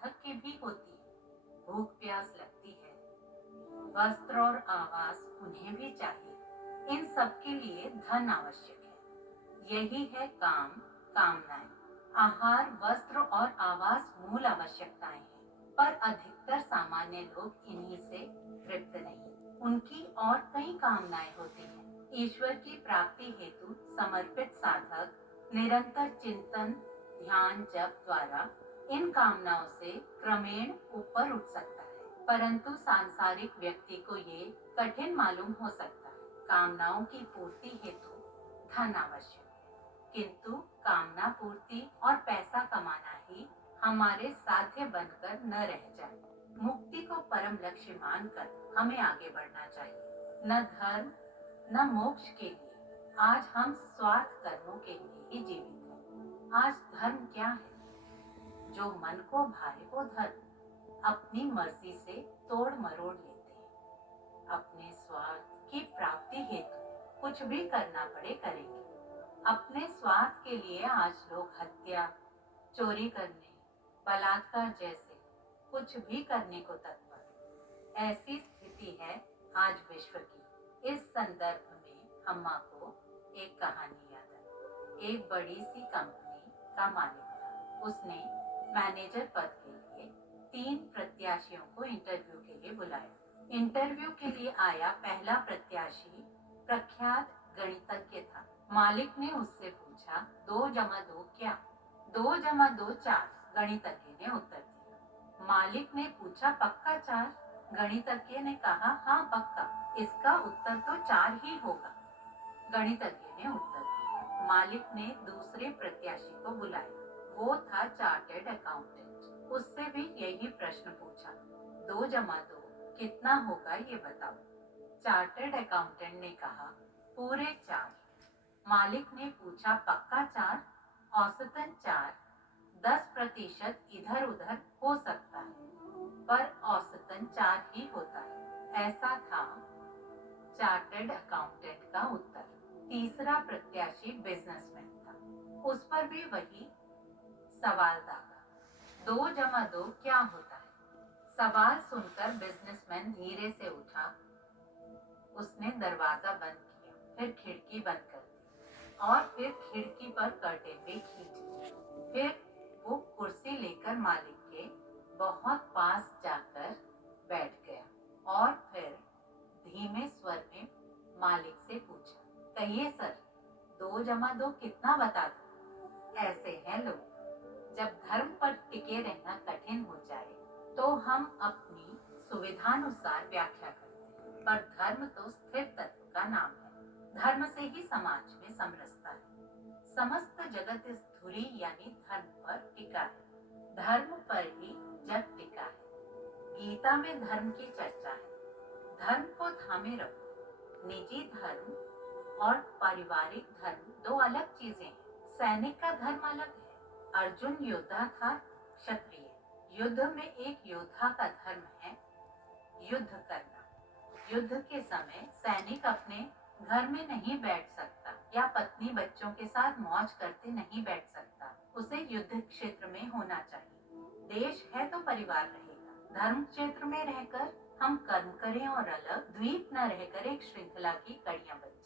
साधक की भी होती है। भूख प्यास लगती है, वस्त्र और आवास उन्हें भी चाहिए। इन सब के लिए धन आवश्यक है। यही है काम, कामनाएं। आहार, वस्त्र और आवास मूल आवश्यकताएं हैं, पर अधिकतर सामान्य लोग इन्हीं से तृप्त नहीं। उनकी और कई कामनाएं होती हैं। ईश्वर की प्राप्ति हेतु समर्पित साधक निरंतर चिंतन, ध्यान, जप द्वारा इन कामनाओं से क्रमेण ऊपर उठ सकता है। परंतु सांसारिक व्यक्ति को ये कठिन मालूम हो सकता है। कामनाओं की पूर्ति हेतु धन आवश्यक है, किंतु कामना पूर्ति और पैसा कमाना ही हमारे साध्य बनकर न रह जाए। मुक्ति को परम लक्ष्य मानकर हमें आगे बढ़ना चाहिए। न धर्म न मोक्ष के लिए आज हम स्वार्थ कर्मों के लिए ही जीवित हैं। आज धर्म क्या है? जो मन को भाए वो धर्म। अपनी मर्जी से तोड़ मरोड़ लेते हैं। अपने स्वार्थ की प्राप्ति हेतु कुछ भी करना पड़े करेंगे। अपने स्वार्थ के लिए आज लोग हत्या, चोरी करने, बलात्कार जैसे कुछ भी करने को तत्पर। ऐसी स्थिति है आज विश्व की। इस संदर्भ में अम्मा को एक कहानी याद आई। एक बड़ी सी कंपनी का मालिक था। उसने मैनेजर पद के लिए 3 प्रत्याशियों को इंटरव्यू के लिए बुलाया। इंटरव्यू के लिए आया पहला प्रत्याशी प्रख्यात गणितज्ञ था। मालिक ने उससे पूछा, 2 जमा 2 क्या? 2 जमा 2 4, गणितज्ञ ने उत्तर दिया। मालिक ने पूछा, पक्का 4? गणितज्ञ ने कहा, हाँ पक्का, इसका उत्तर तो 4 ही होगा। गणितज्ञ ने उत्तर दिया। मालिक ने दूसरे प्रत्याशी को बुलाया। वो था चार्टर्ड अकाउंटेंट। उससे भी यही प्रश्न पूछा, 2 जमा 2 कितना होगा ये बताओ। चार्टर्ड अकाउंटेंट ने कहा, पूरे 4। मालिक ने पूछा, पक्का 4? औसतन 4, 10% इधर उधर हो सकता है, पर औसतन 4 ही होता है। ऐसा था चार्टर्ड अकाउंटेंट का उत्तर। तीसरा प्रत्याशी बिजनेसमैन था। उस पर भी वही सवाल दागा, 2 जमा 2 क्या होता है? सवाल सुनकर बिजनेसमैन धीरे से उठा। उसने दरवाजा बंद किया, फिर खिड़की बंद कर दी और फिर खिड़की पर कर्टेन भी खींच दी। फिर वो कुर्सी लेकर मालिक के बहुत पास जाकर बैठ गया और फिर धीमे स्वर में मालिक से पूछा, कहिए सर, 2 जमा 2 कितना बता दूं? ऐसे हैं लोग। जब धर्म पर टिके रहना कठिन हो जाए तो हम अपनी सुविधानुसार व्याख्या करते हैं, पर धर्म तो स्थिर तत्व का नाम है। धर्म से ही समाज में समरसता है। समस्त जगत इस धुरी यानी धर्म पर टिका है। धर्म पर ही जग टिका है। गीता में धर्म की चर्चा है। धर्म को थामे रखो। निजी धर्म और पारिवारिक धर्म 2 अलग चीजें हैं। सैनिक का धर्म अलग है। अर्जुन योद्धा था, क्षत्रिय। युद्ध में एक योद्धा का धर्म है युद्ध करना। युद्ध के समय सैनिक अपने घर में नहीं बैठ सकता या पत्नी बच्चों के साथ मौज करते नहीं बैठ सकता। उसे युद्ध क्षेत्र में होना चाहिए। देश है तो परिवार रहेगा। धर्म क्षेत्र में रहकर हम कर्म करें और अलग द्वीप न रहकर एक श्रृंखला की कड़ियां बन जाएं।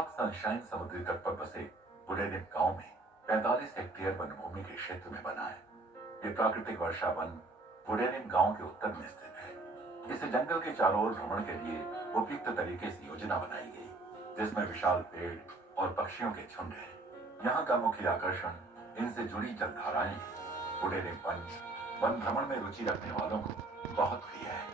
सॉफ्ट सनशाइन समुद्री तट पर बसे बुडेनिम गांव में 45 हेक्टेयर वन भूमि के क्षेत्र में बना है। ये प्राकृतिक वर्षा वन बुडेनिम गांव के उत्तर में स्थित है। इस जंगल के चारों ओर भ्रमण के लिए उपयुक्त तरीके से योजना बनाई गई, जिसमें विशाल पेड़ और पक्षियों के झुंड हैं। यहाँ का मुख्य आकर्षण इनसे जुड़ी जलधाराएं हैं। बुडेनिम वन भ्रमण में रुचि रखने वालों को बहुत प्रिय है।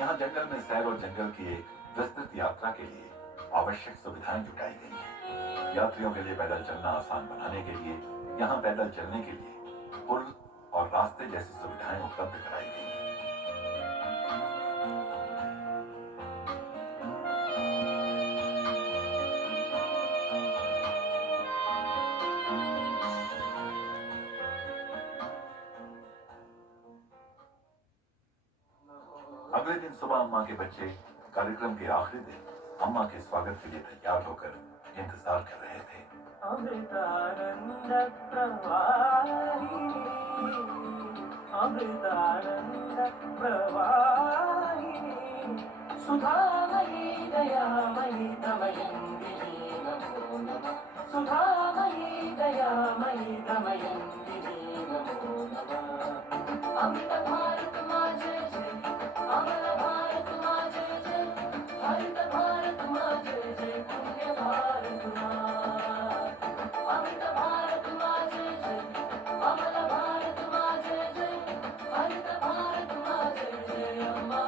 यहाँ जंगल में सैर और जंगल की एक विस्तृत यात्रा के लिए आवश्यक सुविधाएं जुटाई गई हैं। यात्रियों के लिए पैदल चलना आसान बनाने के लिए यहाँ पैदल चलने के लिए पुल और रास्ते जैसी सुविधाएं उपलब्ध कराई गई हैं। अगले दिन सुबह अम्मा के बच्चे कार्यक्रम के आखिरी दिन अम्मा के स्वागत के लिए तैयार होकर इंतजार कर रहे थे। अमृतानंद प्रवाहिनी, अमृतानंद प्रवाहिनी, सुधामयी दयामयी दमयन्तिनी नमो नमः, सुधामयी दयामयी दमयन्तिनी नमो नमः। अमृत भारत माँ जय जय, अमर भारत माँ जय जय, हरित भारत माँ जय जय, पुण्य भारत माँ। अमृत भारत माँ जय जय, अमर भारत माँ जय जय, हरित भारत माँ जय जय अम्मा।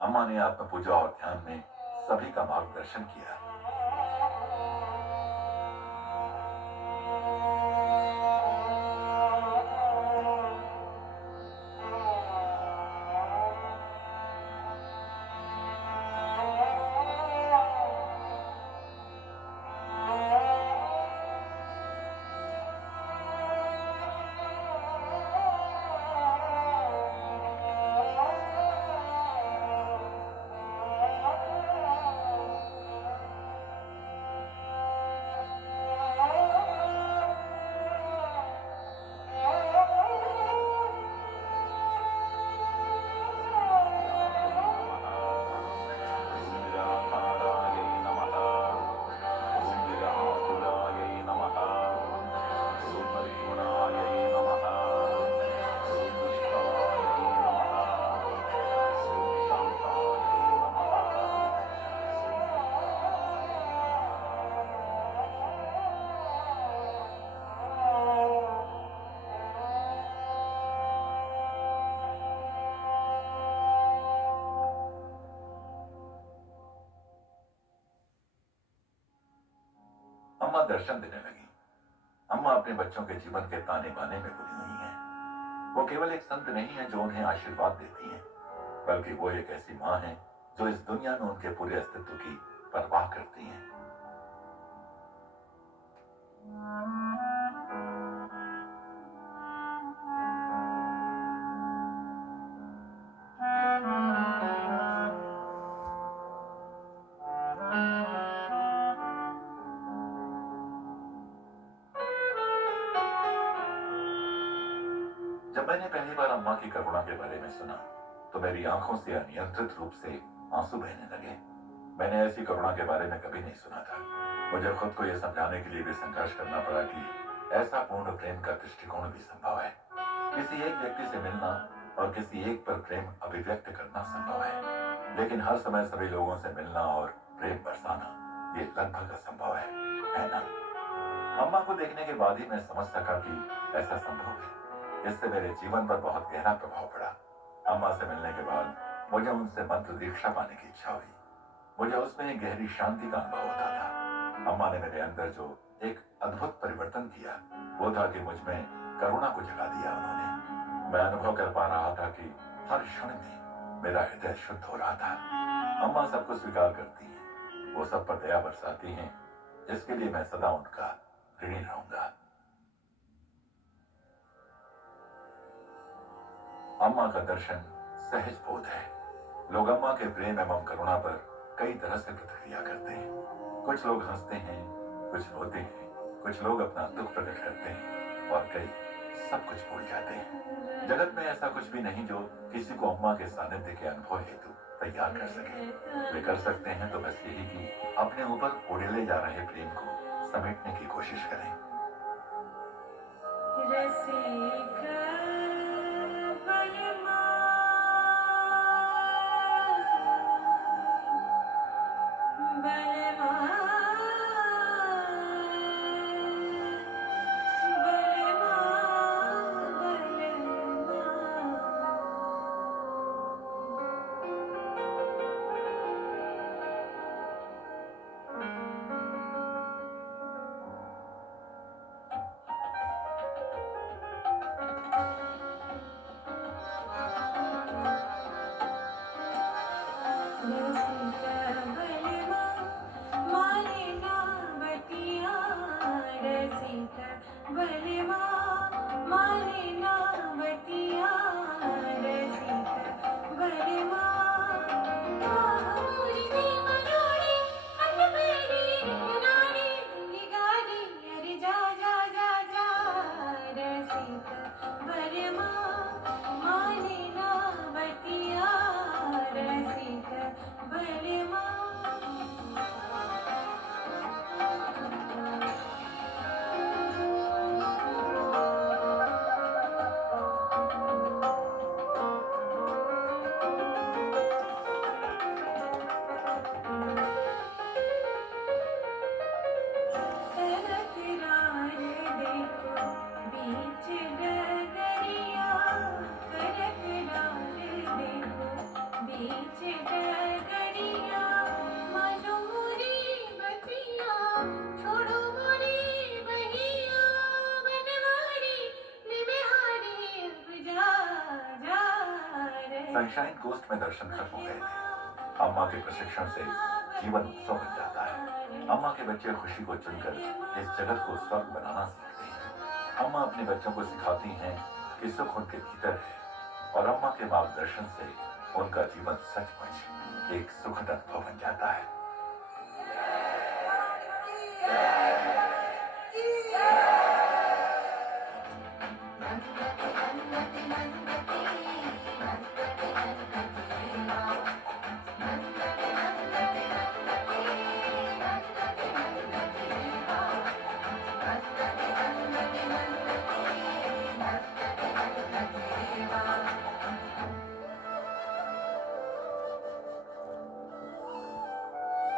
अम्मा ने आत्म पूजा और ध्यान में सभी का मार्गदर्शन किया। अम्मा दर्शन देने लगी। अम्मा अपने बच्चों के जीवन के ताने बाने में बुनी हुई हैं। वो केवल एक संत नहीं है जो उन्हें आशीर्वाद देती है, बल्कि वो एक ऐसी माँ है जो इस दुनिया में उनके पूरे अस्तित्व की परवाह करती है। जब मैंने पहली बार अम्मा की करुणा के बारे में सुना तो मेरी आंखों से अनियंत्रित रूप से आंसू बहने लगे। मैंने ऐसी करुणा के बारे में कभी नहीं सुना था। मुझे खुद को यह समझाने के लिए भी संघर्ष करना पड़ा कि ऐसा पूर्ण प्रेम का दृष्टिकोण भी संभव है। किसी एक व्यक्ति से मिलना और किसी एक पर प्रेम अभिव्यक्त करना संभव है, लेकिन हर समय सभी लोगों से मिलना और प्रेम बरसाना ये लगभग असंभव है ना? अम्मा को देखने के बाद ही मैं समझ सका कि ऐसा संभव है। इससे मेरे जीवन पर बहुत गहरा प्रभाव पड़ा। अम्मा से मिलने के बाद मुझे उनसे मंत्र दीक्षा पाने की इच्छा हुई। मुझे उसमें एक गहरी शांति का अनुभव होता था। अम्मा ने मेरे अंदर जो एक अद्भुत परिवर्तन किया वो था कि मुझ में करुणा को जगा दिया उन्होंने। मैं अनुभव कर पा रहा था कि हर क्षण में मेरा हृदय शुद्ध हो रहा था। अम्मा सबको स्वीकार करती हैं, वो सब पर दया बरसाती हैं, जिसके लिए मैं सदा उनका ऋणी रहूंगा। अम्मा का दर्शन सहज बोध है। लोग अम्मा के प्रेम एवं करुणा पर कई तरह से प्रतिक्रिया करते हैं। कुछ लोग हंसते हैं, कुछ रोते हैं, कुछ लोग अपना दुख प्रकट करते हैं और कई सब कुछ भूल जाते हैं। जगत में ऐसा कुछ भी नहीं जो किसी को अम्मा के सानिध्य के अनुभव हेतु तैयार कर सके। वे कर सकते हैं तो बस यही कि अपने ऊपर उड़ेले जा रहे प्रेम को समेटने की कोशिश करें। सनशाइन कोस्ट में दर्शन खत्म हो गए थे। अम्मा के प्रशिक्षण से जीवन उत्सव बन जाता है। अम्मा के बच्चे खुशी को चुनकर इस जगत को स्वर्ग बनाना सीखते हैं। अम्मा अपने बच्चों को सिखाती हैं कि सुख उनके भीतर है और अम्मा के मार्गदर्शन से उनका जीवन सचमुच एक सुखद अनुभव बन जाता है।